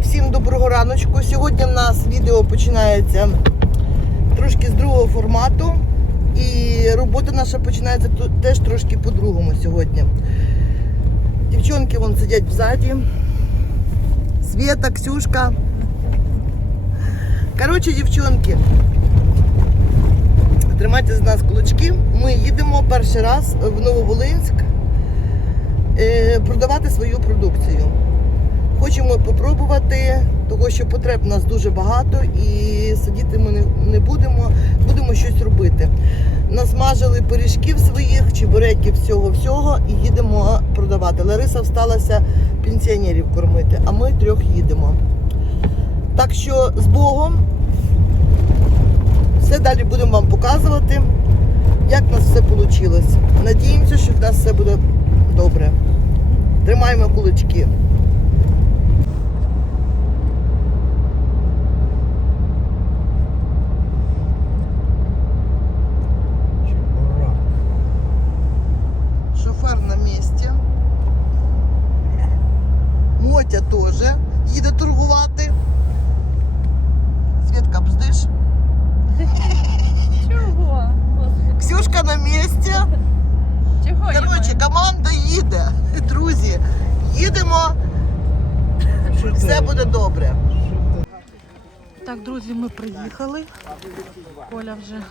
Всім доброго раночку. Сьогодні в нас відео починається трошки з другого формату. І робота наша починається теж трошки по-другому сьогодні. Дівчонки вон сидять взаді. Света, Ксюшка. Коротше, дівчонки, тримайте з нас кулачки. Ми їдемо перший раз в Нововолинськ е, продавати свою продукцію. Хочемо попробувати, того що потреб у нас дуже багато і сидіти ми не, будемо, будемо щось робити. Насмажили пиріжків своїх, чебуреків, всього-всього і їдемо продавати. Лариса всталася пенсіонерів кормити, а ми трьох їдемо. Так що з Богом все далі будемо вам показувати, як у нас все вийшло. Надіємося, що в нас все буде добре. Тримаємо кулачки. Шофер на місці. Мотя теж їде торгувати. Свідка, бздиш? Чого? Господи, Ксюшка на місці. Чого Коротше, їмо? команда їде. Друзі, їдемо. Все буде добре. Так, друзі, ми приїхали. Коля вже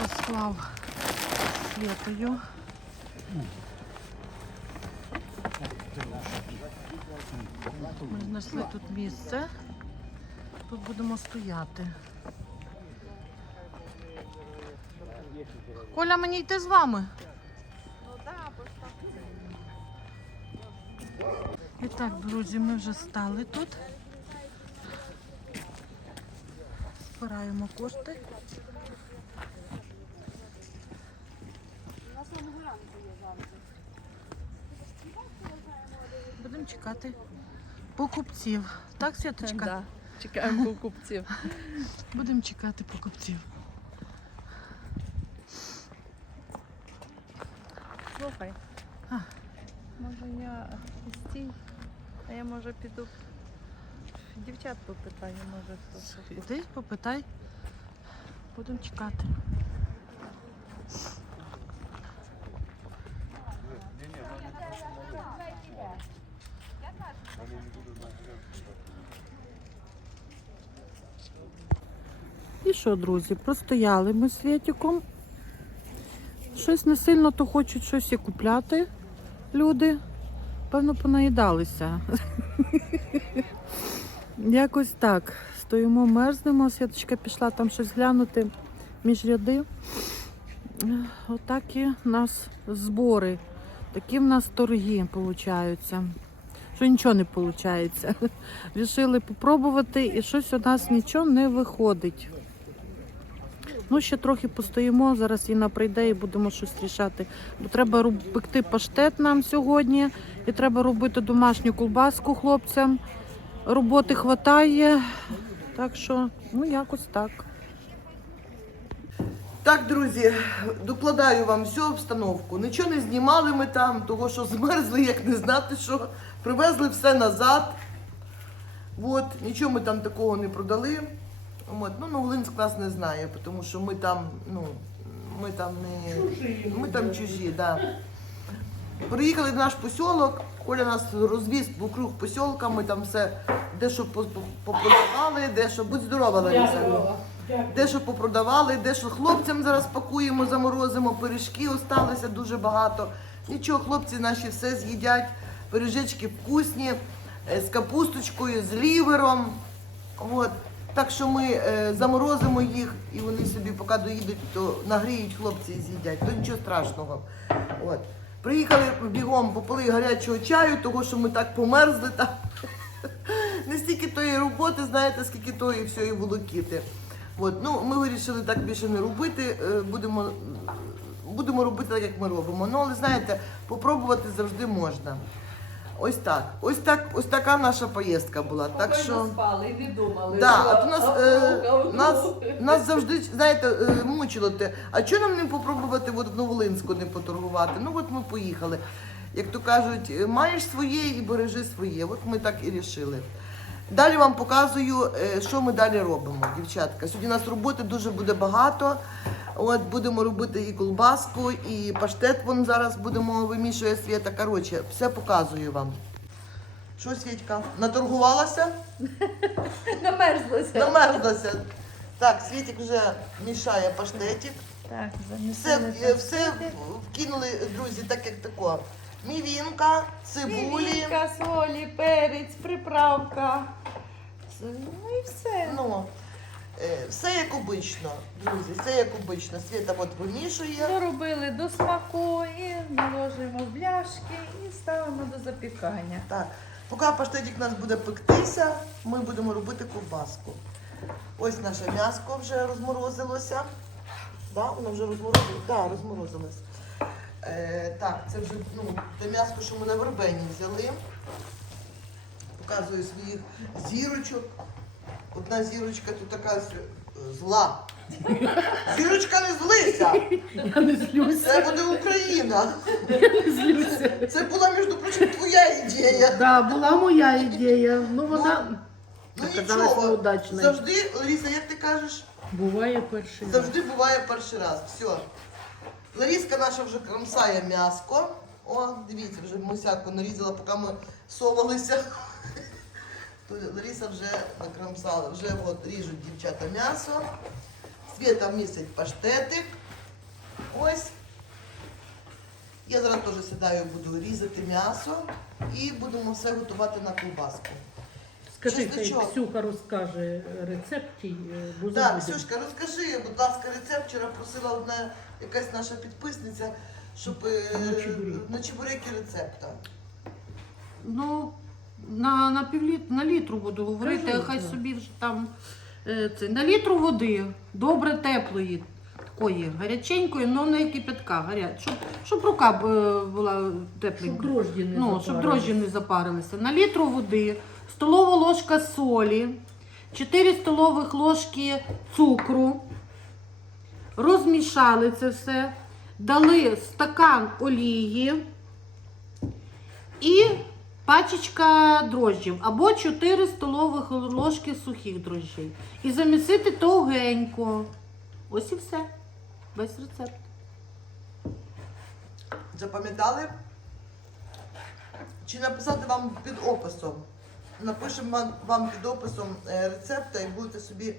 розклав світою. Ми знайшли тут місце. Тут будемо стояти. Коля, мені йти з вами. І так, друзі, ми вже стали тут. Збираємо кошти. Будемо чекати покупців. Так, Святочка? Да. Чекаємо покупців. Будемо чекати покупців. Слухай. А. Може я стій, а я може піду. Дівчат попитаю, може хто. Іди, попитай. Будемо чекати. І що, друзі, простояли ми з Свєтіком. Щось не сильно то хочуть щось і купляти люди. Певно, понаїдалися. Якось так. Стоїмо, мерзнемо. Святочка пішла там щось глянути між ряди. Отак і у нас збори. Такі в нас торги получаються. Що нічого не виходить. Рішили попробувати і щось у нас нічого не виходить. Ну, ще трохи постоїмо, зараз Інна прийде і будемо щось рішати. Бо треба пекти паштет нам сьогодні, і треба робити домашню колбаску хлопцям. Роботи хватає. Так що, ну якось так. Так, друзі, докладаю вам всю обстановку. Нічого не знімали ми там, того що змерзли, як не знати що. Привезли все назад. От, нічого ми там такого не продали. От, ну, Новолинськ нас не знає, тому що ми там, ну, ми там не. Ми там чужі, да. Приїхали в наш посілок, Коля нас розвіз вокруг посілка, ми там все дещо по- по- попродавали, дещо, будь здорова, Лариса. Дещо попродавали, дещо хлопцям зараз пакуємо, заморозимо, пиріжки осталося дуже багато. Нічого, хлопці наші все з'їдять. Пиріжечки вкусні, е, з капусточкою, з лівером. От. Так що ми е, заморозимо їх і вони собі, поки доїдуть, то нагріють хлопці і з'їдять. То нічого страшного. От. Приїхали бігом, попили гарячого чаю, того що ми так померзли Та... Не стільки тої роботи, знаєте, скільки тої всієї волокіти. От, ну, ми вирішили так більше не робити. е, Будемо, будемо робити так, як ми робимо. Ну, але знаєте, попробувати завжди можна. Ось так. Ось так, ось така наша поїздка була. Так що. спали і не думали. Да, от нас, е, нас, нас завжди, знаєте, е, мучило те, а чого нам не попробувати от в Новолинську не поторгувати? Ну от ми поїхали. Як то кажуть, е, маєш своє і бережи своє. От ми так і рішили. Далі вам показую, е, що ми далі робимо, дівчатка. Сьогодні у нас роботи дуже буде багато. От будемо робити і колбаску, і паштет вон зараз будемо вимішує Свята. Коротше, все показую вам. Що, Світька, наторгувалася? Намерзлася. Намерзлася. Так, Світик вже мішає паштетик. Так, Все, е, все вкинули, друзі, так як тако. Мівінка, цибулі. Мівінка, солі, перець, приправка. Ну і все. Ну, все як обично, друзі, все як обично. Світа от вимішує. Доробили до смаку і наложимо в бляшки і ставимо до запікання. Так, поки паштетик у нас буде пектися, ми будемо робити ковбаску. Ось наше м'яско вже розморозилося. Да, воно вже розморозилося? Да, розморозилось. Е, так, це вже ну, те м'яско, що ми на вербені взяли. Показую своїх зірочок. Одна зірочка тут така зла. Зірочка не злися! Я не злюся. Це буде Україна. Не злюся. Це була, між прочим, твоя ідея. Да, була моя ідея. Ну вона Ну нічого. неудачною. Завжди, Лариса, як ти кажеш, Буває перший раз. завжди буває перший раз. Все. Ларіска наша вже кромсає м'яско. О, дивіться, вже мусяку нарізала, поки ми совалися. То Лариса вже накромсала. Вже от ріжуть дівчата м'ясо. Свята місить паштетик. Ось. Я зараз теж сідаю, буду різати м'ясо і будемо все готувати на ковбаску. Скажи, Чесничок. Ксюха розкаже рецепт, і, е, Так, забудемо. Ксюшка, розкажи, будь ласка, рецепт. Вчора просила одна якась наша підписниця, щоб е, на чебуреки рецепта. Ну, на, на півліт, на літру буду говорити, Кажи, а хай так. собі вже там е, це, на літру води, добре теплої, такої гаряченької, але не кипятка, гаря... щоб, щоб рука б, е, була Щоб тепленька. дрожді не Ну, щоб запарились. дрожжі не запарилися. На літру води, столова ложка солі, 4 столових ложки цукру. Розмішали це все, дали стакан олії і пачечка дрожжів або 4 столових ложки сухих дрожжей. І замісити тугенько. Ось і все. Весь рецепт. Запам'ятали? Чи написати вам під описом? Напишемо вам- вам під описом е, рецепта і будете собі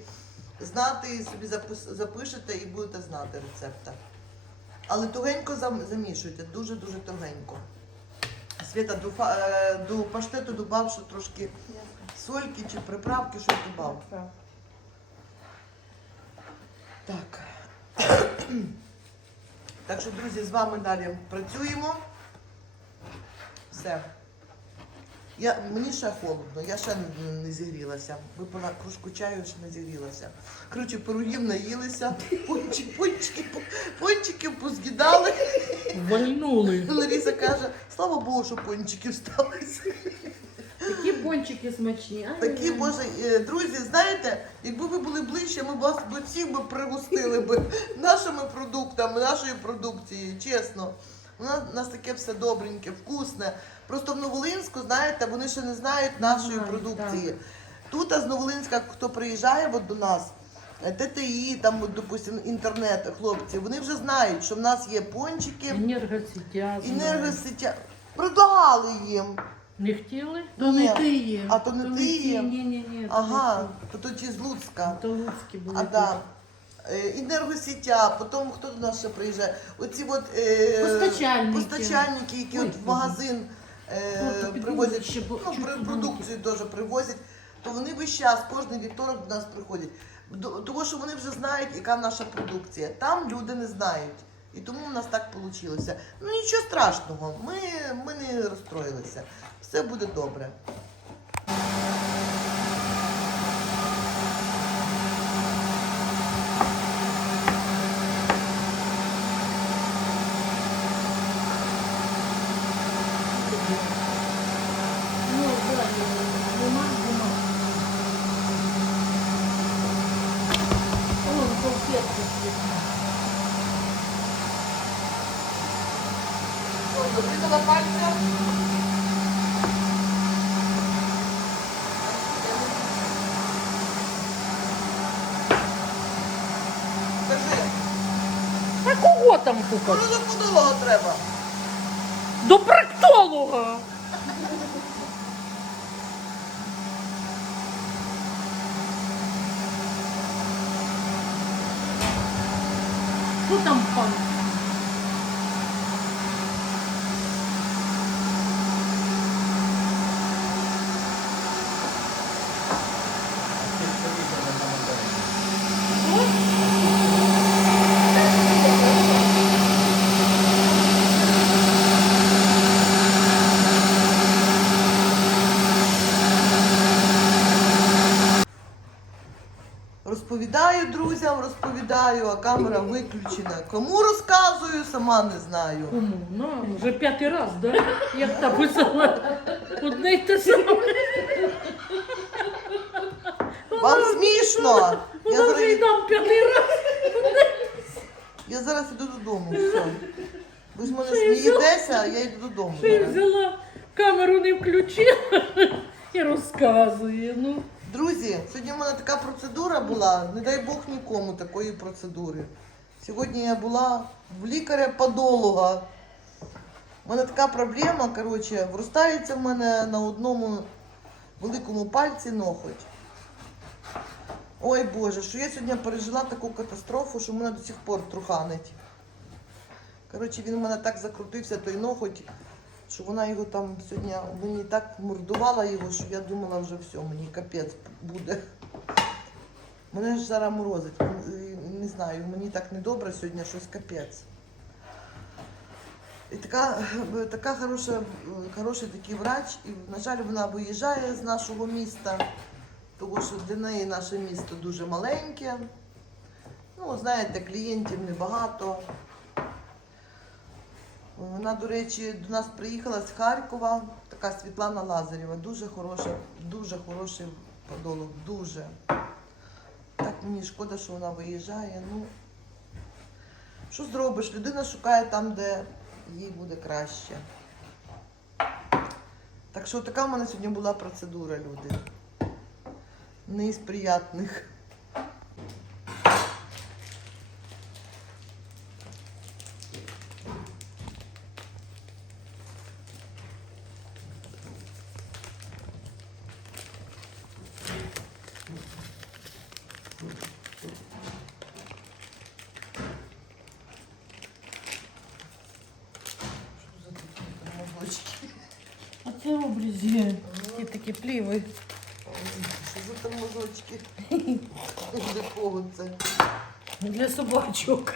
знати, і собі запишете і будете знати рецепта. Але тугенько замішуйте, дуже-дуже тугенько. Світа, до, фа- е, до паштету додав, що трошки сольки чи приправки, щось додав. Так. Так що, друзі, з вами далі працюємо. Все. Я, мені ще холодно, я ще не, не зігрілася. Випила кружку чаю, ще не зігрілася. Коротше, пирогів наїлися, пончик, пончики, пончики поз'їдали. Вальнули. Лариса каже, слава Богу, що пончики сталися. Такі пончики смачні. Ай, Такі, боже, е, друзі, знаєте, якби ви були ближче, ми б вас би всіх би пригостили би нашими продуктами, нашою продукцією, чесно. У нас, у нас таке все добреньке, вкусне. Просто в Новолинську, знаєте, вони ще не знають нашої продукції. Тут а з Новолинська, хто приїжджає от до нас, е, ТТІ, там, от, допустим, інтернет, хлопці, вони вже знають, що в нас є пончики, Енергосетя. енергосетя. Предлагали їм. Не хотіли? То Ні. не ти є. А то не ти є? Ні, ні, ні. Ага, то то ті з Луцька. То луцькі були. А да. Е, Енергосетя, потім хто до нас ще приїжджає? Оці от е, Постачальники. постачальники, які Ой, от в магазин е, Ну, привозять, ще, ну, продукцію теж привозять, то вони весь час, кожен вівторок до нас приходять. До- Тому що вони вже знають, яка наша продукція. Там люди не знають. І тому у нас так вийшло. Ну нічого страшного, ми, ми не розстроїлися. Все буде добре. Ну, да, нема, нема. О, салфетки світла. Ой, закрила пальця. Я не там Ну, купити? до подолога треба. До проктолога. Що там пан? Розповідаю, а камера виключена. Кому розказую, сама не знаю. Кому? Нам вже п'ятий раз, да? Як та писала одне й те саме. Вам смішно? Я Вона вже й зараз, нам п'ятий раз. я зараз іду додому. Все. Ви ж мене смієтеся, а я йду додому. Й зараз. взяла, камеру не включила і розказує. Ну. Друзі, сьогодні в мене така процедура була. Не дай Бог нікому такої процедури. Сьогодні я була в лікаря-подолога. У мене така проблема, коротше, вростається в мене на одному великому пальці ноготь. Ой Боже, що я сьогодні пережила таку катастрофу, що мене до сих пор труханить. Коротше, він в мене так закрутився, той ноготь, що вона його там сьогодні мені так мордувала його, що я думала вже все, мені капець буде. Мене ж зараз морозить. Не знаю, мені так недобре сьогодні, щось капець. І така, така хороша, хороший такий врач, і, на жаль, вона виїжджає з нашого міста, тому що для неї наше місто дуже маленьке. Ну, знаєте, клієнтів небагато. Вона, до речі, до нас приїхала з Харкова, така Світлана Лазарєва, дуже хороша, дуже хороший подолог, дуже. Так мені шкода, що вона виїжджає. Ну, що зробиш? Людина шукає там, де їй буде краще. Так що така в мене сьогодні була процедура, люди. Не із приятних. Що за такі там мозочки? А це обрізі. Такі такі пліви. Що за там мозочки? Для кого це? Для собачок.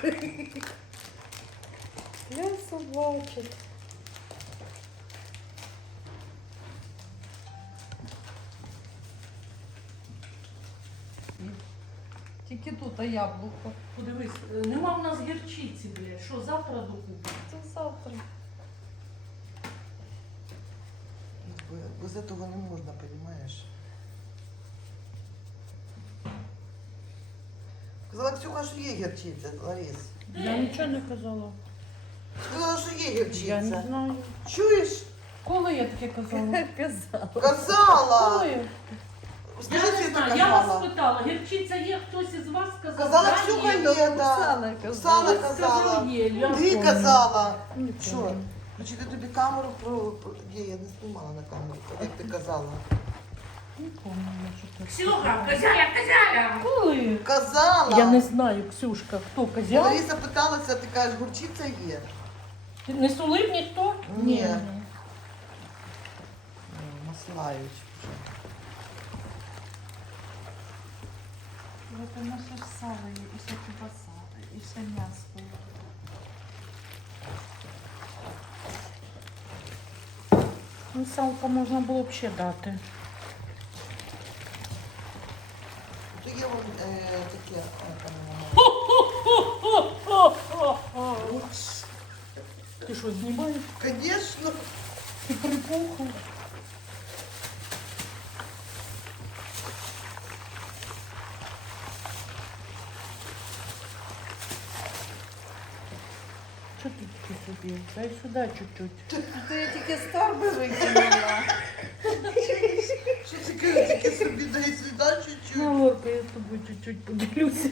Для собачок. Тільки тут а яблуко. Подивись, е, нема в нас гірчиці, блядь. Що завтра докупимо? Це завтра. Без этого не можна, понимаешь? Сказала Ксюха, що є гірчиця, Ларис. Я нічого не казала. Сказала, що є Я не знаю. Чуєш? Коли я таке казала? Казала. Казала! Коли? Скажи, Я що не ти знаю, я вас казала. спитала, гірчиця є, хтось із вас сказав? Казала да, Ксюха, є. є, да. Оксана казала. Оксана Хтось казала. є, я Ти помню. казала. Що? Значить, я тобі камеру про... Є, я не знімала на камеру, як ти казала. Не помню, що. Ксюха, козяля, козяля! Коли? Казала! Я не знаю, Ксюшка, хто казав? Лариса питалася, ти кажеш, горчиця є. Ти Не сулив ніхто? Ні. Маслають. Вот оно ще ж сало і ще кубаса, і ще м'ясо. Ну, салка можна було б ще дати. То є вон, е, таке. а, там, Ти що, знімаєш? Конечно. Ти припухла? Що ти тільки собі? Дай сюди чуть-чуть. То я тільки з торби викинула. Що ти кажеш, тільки собі дай сюди чуть-чуть. Галорка, я з тобою чуть-чуть поділюся.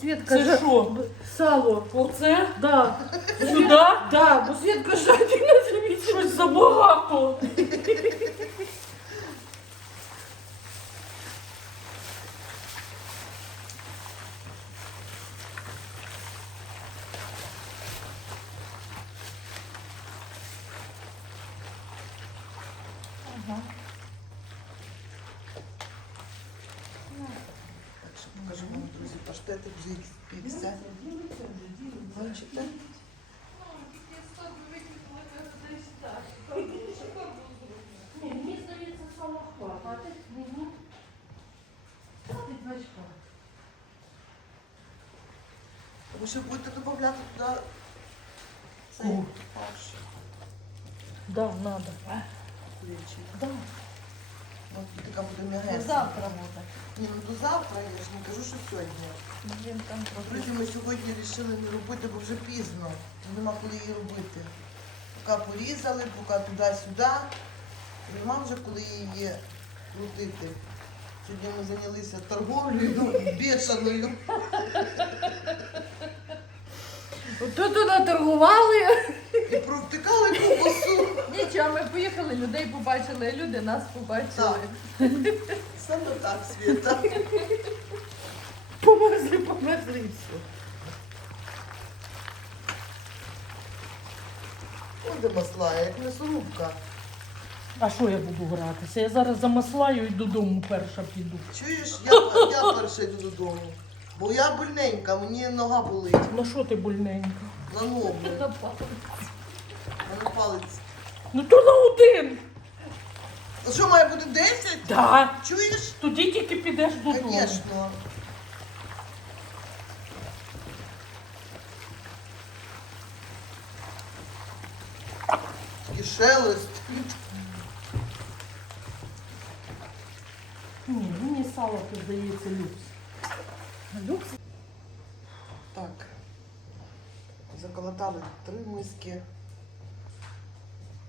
Світка, Це жа- що? б- Сало. Оце? Да. Сюди? Да, бо Свідка жодні не замітила. Щось забагато. Так що покажу вам, друзі, паштети вже їх спікся. Бачите? Ви ще будете додати туди цей фарш Да, надо. курячий. Да. От така буде м'ягесенька. Завтра буде. Ні, ну до завтра, я ж не кажу, що сьогодні. Він там. Друзі, ми сьогодні вирішили не робити, бо вже пізно. Нема коли її робити. Поки порізали, поки туди-сюди. Нема вже коли її крутити. Сьогодні ми зайнялися торговлею бешеною. Тут туди торгували. І провтикали ковбасу. Нічого, ми поїхали, людей побачили, люди нас побачили. Саме так, Світа. Померзли, померзли і все. Ось де масла, як м'ясорубка. А що я буду гратися? Я зараз замаслаю і додому перша піду. Чуєш, я, я перша йду додому. Бо я больненька, мені нога болить. На що ти больненька? На ногу, На палець. на палець. Ну то на один. А що має бути 10? Да. Чуєш? Тоді тільки підеш додому. Звісно. І шелест. Ні, мені сало тут здається люкс. Люкс. Так. Заколотали три миски.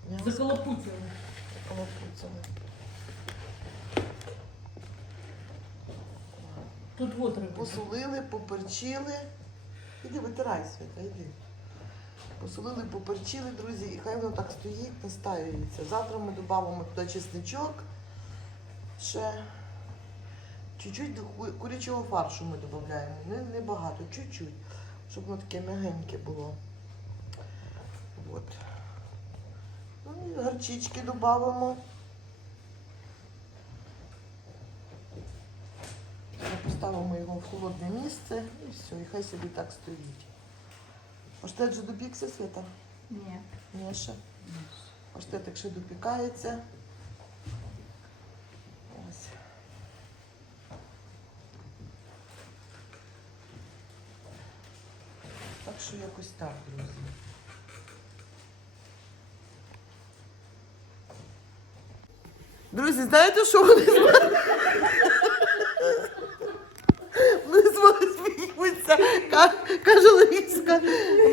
М'ясо Заколопуцяли. Тут вот риба. Посолили, поперчили. Іди витирай свята, іди. Посолили, поперчили, друзі, і хай воно так стоїть, настаюється. Завтра ми додамо туди чесничок. Ще чуть-чуть курячого фаршу ми додаємо. Не, не багато, чуть-чуть, щоб воно таке м'ягеньке було. От. Ну і гарчички додамо. Поставимо його в холодне місце і все, і хай собі так стоїть. Паштет вже допікся, Свята? Ні. Ні, ще. Паштетик ще допікається. Ось. Так що якось так, друзі. Друзі, знаєте, що вони з мене? Вони з мене сміються. Ка- Каже Лариска,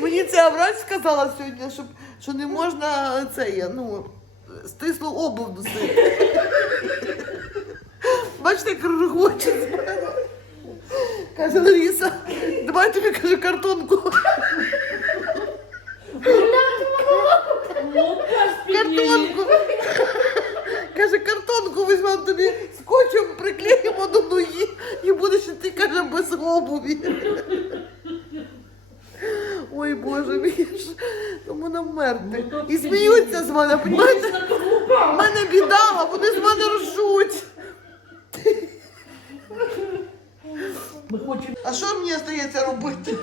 мені ця врач сказала сьогодні, щоб, що не можна це, ну, стисло обув носити. Бачите, як регоче з мене. Каже Лариса, давай тобі каже картонку. Картонку. Каже, картонку візьмемо тобі скотчем приклеїмо до ноги і будеш іти, каже, без обуві. Ой, Боже мій, тому нам мерти. Ну, І сміються з мене, понімаєте? Каблуках. мене біда, а вони з мене ржуть. Ми хочемо. А що мені здається робити?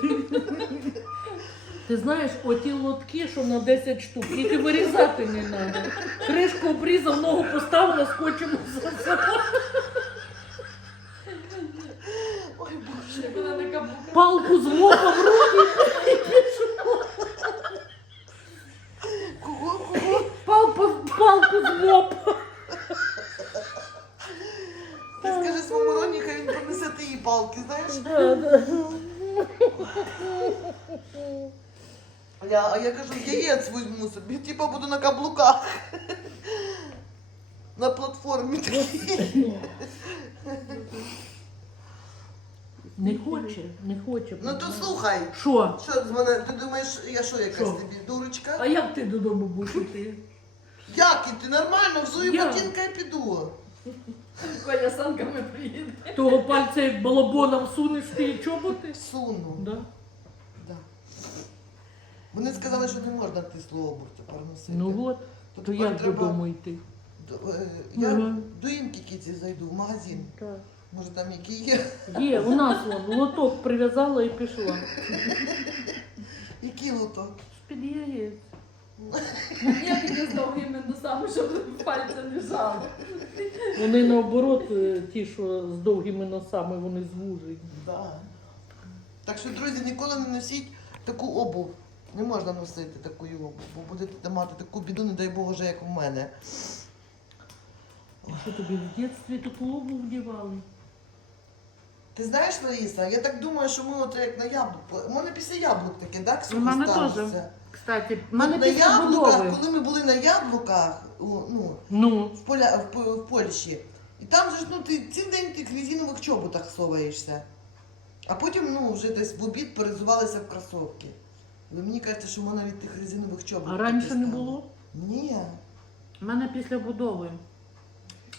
Ти знаєш, оті лотки, що на 10 штук, тільки вирізати не треба. Кришку обрізав, ногу поставила, скотчем засипав. Ой, Боже. Вона така. Палку з мопом в руки і пішов. Кого, кого? Палку, палку з мопом. Ти скажи своєму Роні, хай він принесе ті палки, знаєш? Да, да. А я, а я кажу, яєць візьму собі, типа буду на каблуках. На платформі такій. Не хоче, не хоче. Ну то слухай. Що? Що з мене? Ти думаєш, я що якась Що? тобі дурочка? А як ти додому будеш іти? Як і ти нормально взую Я. ботинка і піду. Коля санками приїде. Того пальця як балабоном сунеш ти і чоботи? Суну. Да. Вони сказали, що не можна ти слово тепер носити. Ну от, То то як треба додому йти? до- е, Я Ага. до Інки Кіці зайду в магазин. Так. Може там які є. Є, у нас вон, лоток прив'язала і пішла. Які лото? З-під яєць. Я тільки з довгими носами, щоб пальця не жало. Вони наоборот, е, ті, що з довгими носами, вони звужені. Да. Так що, друзі, ніколи не носіть таку обув. Не можна носити таку обув, бо будете мати таку біду, не дай Бог, вже як в мене. Що тобі в дитинстві таку обув вдівали? Ти знаєш, Лаїса, я так думаю, що ми от як на яблуку. У мене після яблук таке, так? У мене теж. Кстати, мене на після яблуках, будови. коли ми були на яблуках, ну, Ну, в, Поля, в, в Польщі, і там же ж ну, ти цілий день ти в резинових чоботах соваєшся. А потім ну, вже десь в обід перезувалися в кросовки. Ви мені кажете, що в мене від тих резинових чоботів. а раніше не було? Ні. В мене після будови.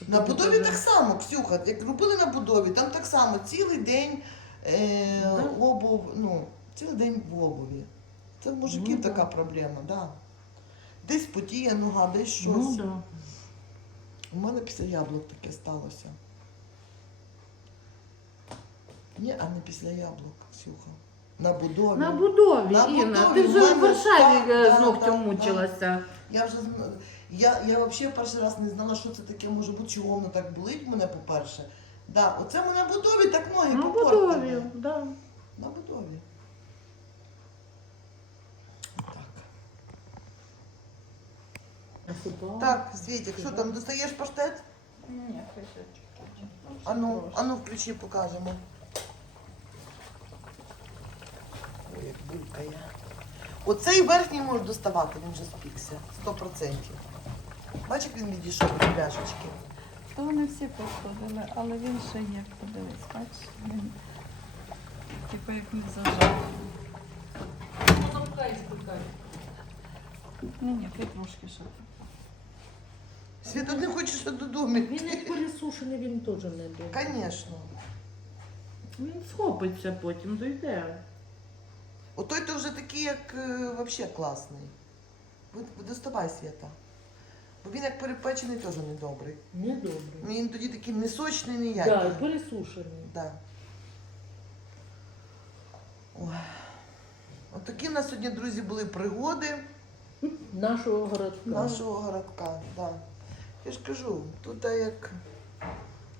На будові так само, Ксюха, як робили на будові, там так само цілий день е, Да. обув, ну, цілий день в обуві. Це в мужиків Ну, да. така проблема, да. Десь потіє нога, десь щось. Ну да. У мене після яблук таке сталося. Ні, а не після яблук, Ксюха. На будові. На будові, На Інна. будові Ти в вже мене в Варшаві так, е, з ногтем мучилася. Я вже зна- я, я взагалі перший раз не знала, що це таке може бути, чого воно так болить мене, по-перше. Да, оце ми на будові так ноги На будові, да. На будові. Так. Так, Світик, що там, достаєш паштет? Ні, хай ще чуть-чуть. Ану, ану, включи, покажемо. Ой, як булькає. Оцей верхній можеш доставати, він вже спікся. Сто процентів. Бачиш, як він відійшов від пляшечки. То вони всі походили, але він ще є, подивись, бачиш? Він, типу як не зажав. Ну. Ні, ні, хай трошки ще. Світ, не хочеш додому. Він як пересушений, він теж не добре. Звісно. Він схопиться потім, дойде. Отой то вже такий, як е, вообще класний. Доставай свята. Бо він як перепечений теж недобрий. Не добре. Він тоді такий не сочний, не Так, да, пересушений. Да. От такі в нас сьогодні, друзі, були пригоди Нашого городка. нашого городка. Да. Я ж кажу, тут як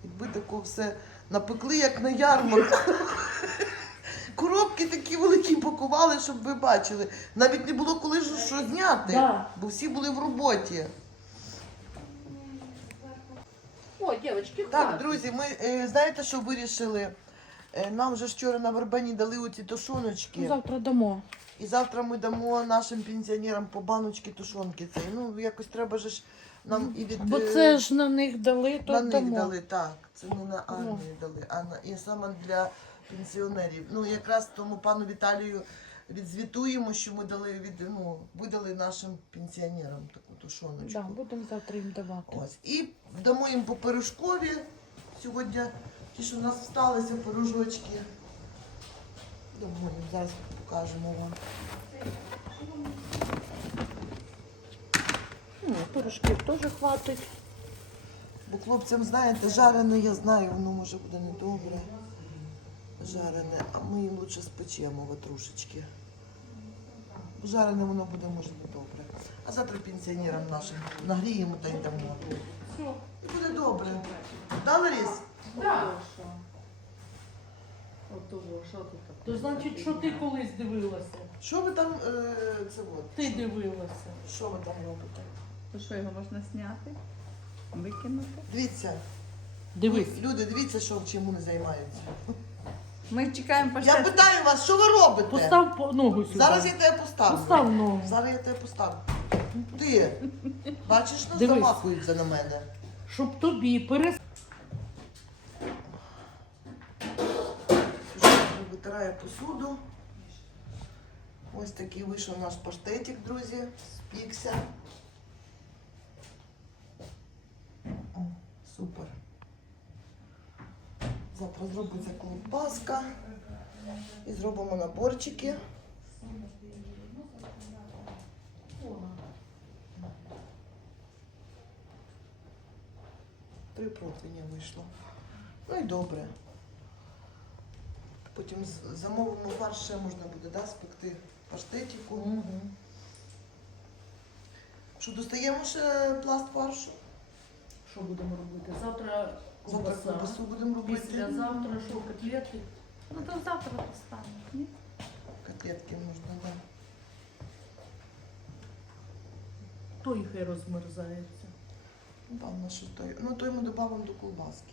якби тако все напекли, як на ярмарку. Коробки такі великі пакували, щоб ви бачили. Навіть не було коли ж що зняти, Да. бо всі були в роботі. О, дівчатки, Так, друзі, ми е, знаєте, що вирішили? Е, нам вже ж вчора на Вербені дали оці тушоночки. Завтра дамо. І завтра ми дамо нашим пенсіонерам по баночці тушонки. Цей. Ну, якось треба же ж нам і від Бо е, це ж на них дали, то на них дамо. дали, так. Це не на армію дали, а на і саме для пенсіонерів. Ну, якраз тому пану Віталію відзвітуємо, що ми дали від ну, видали нашим пенсіонерам таку тушоночку. Да, будемо завтра їм давати. Ось. І дамо їм по пирожкові. Сьогодні ті, що у нас всталися пирожочки. Дамо їм, зараз покажемо вам. Ну, пирожків теж хватить. Бо хлопцям, знаєте, жарене, я знаю, воно може буде недобре. Жарене, а ми їм лучше спечемо ватрушечки. Жарене воно буде, може, недобре. А завтра пенсіонерам нашим нагріємо та й дамо. І буде добре. Да, Ларіс? То значить, що ти колись дивилася? Що ви там, е, це от, Ти дивилася. що ви там робите? То що його можна зняти? Викинути? Дивіться, Дивись. люди, дивіться, що чим вони займаються. Ми чекаємо Я паштет. питаю вас, що ви робите? Постав по- ногу сюди. Зараз я тебе поставлю. Постав ногу. Зараз я тебе поставлю. Ти бачиш, ну Дивись. замахуються на мене. Щоб тобі перес... Вже Збираю посуду. Ось такий вийшов наш паштетик, друзі. Спікся. О, супер. Завтра зробиться ковбаска. І зробимо наборчики. Три противні вийшло. Ну і добре. Потім замовимо фарш, ще можна буде да, спекти паштетику. Що, достаємо ще пласт фаршу? Що будемо робити? Завтра ковбаса. ковбасу будемо робити. Післязавтра що, котлети? Ну то завтра достану. Ні? Котлетки можна, да. То і хай розмерзається. Ну, Певно, що той. Ну, то ми додамо до колбаски.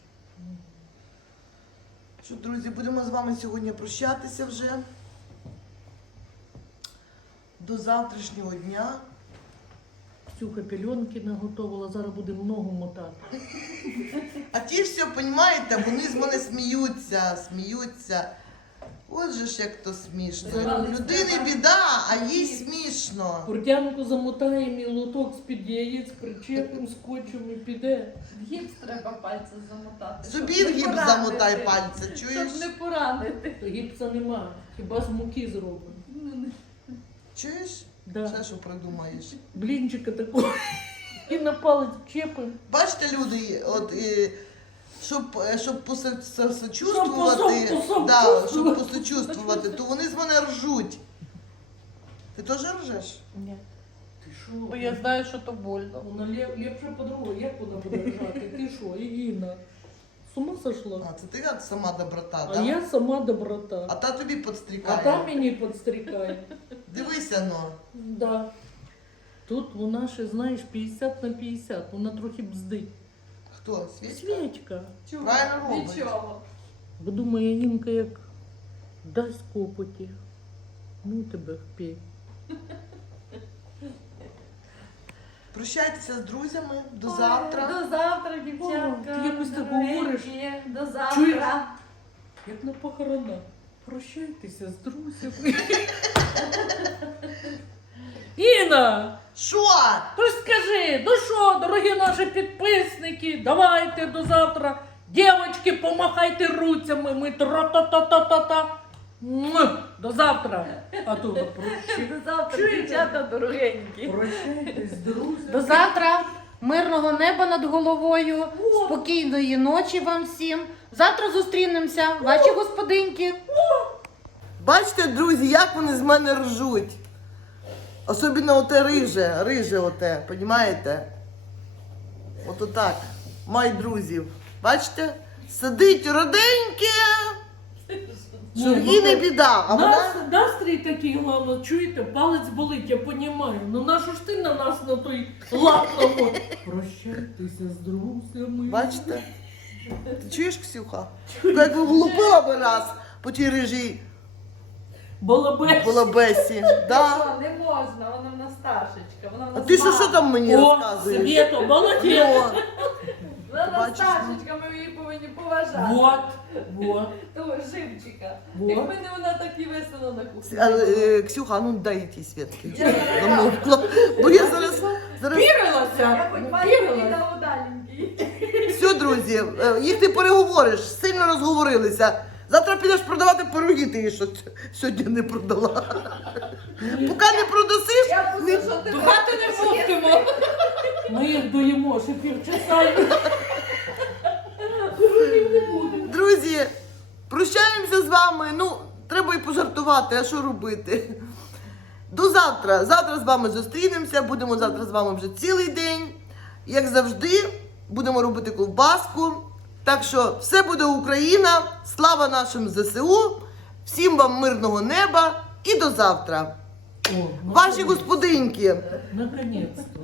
Що, друзі, будемо з вами сьогодні прощатися вже. До завтрашнього дня. Ксюха пельонки наготовила, зараз будемо ногу мотати. А ті все, розумієте, вони з мене сміються, сміються. От же ж як то смішно. Людини треба. біда, а їй смішно. Куртянку замотаємо і лоток з-під яєць причепимо скотчем і піде. В Гіпс треба пальці замотати. щоб Собі в не гіпс поранити. замотай пальця, чуєш? Щоб не поранити. То гіпса нема, хіба з муки зробимо. Чуєш? Да. Ще що придумаєш? Блінчика такого. І на палець чепимо. Бачите, люди, от і, щоб, е, щоб посе- со- Щоб посо- да, щоб посочувствувати, то вони з мене ржуть. Ти теж ржеш? Ні. Ти що? Бо я знаю, що то больно. Вона леп- по-другому, як вона буде ржати? Ти що, Ігіна? З ума сошла? А, це ти сама доброта, А да? я сама доброта. А та тобі А підстрікає. та мені підстрікає. Дивися, ну. Да. Тут вона ще, знаєш, 50 на 50, вона трохи бздить. Хто? Свічка? Свічка. Чого? Правильно робить. Нічого. Бо думає, Інка як дасть копоті. Ну тебе впій. Прощайтеся з друзями. До Ой, завтра. До завтра, дівчатка. О, ти якось так дорогенькі. говориш. До Чуєш? завтра. Як на похоронах. Прощайтеся з друзями. Іна! Що? То ж скажи, ну що, дорогі наші підписники, давайте до завтра. Дівочки, помахайте руцями, ми тра-та-та-та-та-та. До завтра. А то прощай- До завтра, дівчата дорогенькі. прощайтесь з друзями. До завтра. Мирного неба над головою. Спокійної ночі вам всім. Завтра зустрінемося. Ваші господинки. Бачите, друзі, як вони з мене ржуть. Особливо оте риже, риже оте, понімаєте? Ото так. Май друзів. Бачите? Сидить роденьке, що Ні, і ну, не біда. А вона. Нас, настрій такий, головно, чуєте, палець болить, я понімаю. Ну нащо ж ти на нас на той лап намо- Прощайтеся з друзями. Бачите? Ти чуєш, Ксюха? Як влупила би раз по тій рижій Балабес. балабесі. Да. Не можна, вона в нас старшечка. Вона в А нас ти що, мама. що там мені О, розказуєш? Свєто, молодець. О, Вона в нас бачиш, старшечка, ми її повинні поважати. Вот, вот, Того живчика. вот. Якби не вона так і весело на кухні. а, е, Ксюха, а ну дай ті свідки. Я Замовкла. Бо я зараз, зараз Я Вірилася, хоч маленький вірилася. та удаленький. все, друзі, е, їх ти переговориш, сильно розговорилися. Завтра підеш продавати пироги, ти її що сьогодні не продала. Поки не продасиш, Я просто, що ти До не пустимо. Ми їх доїмо ще півчаса. Друзі, прощаємося з вами. Ну, треба і пожартувати, а що робити? До завтра. Завтра з вами зустрінемося. Будемо завтра з вами вже цілий день. Як завжди, будемо робити ковбаску. Так що все буде Україна. Слава нашим ЗСУ. Всім вам мирного неба і до завтра. О, Ваші господинки. Наконець-то.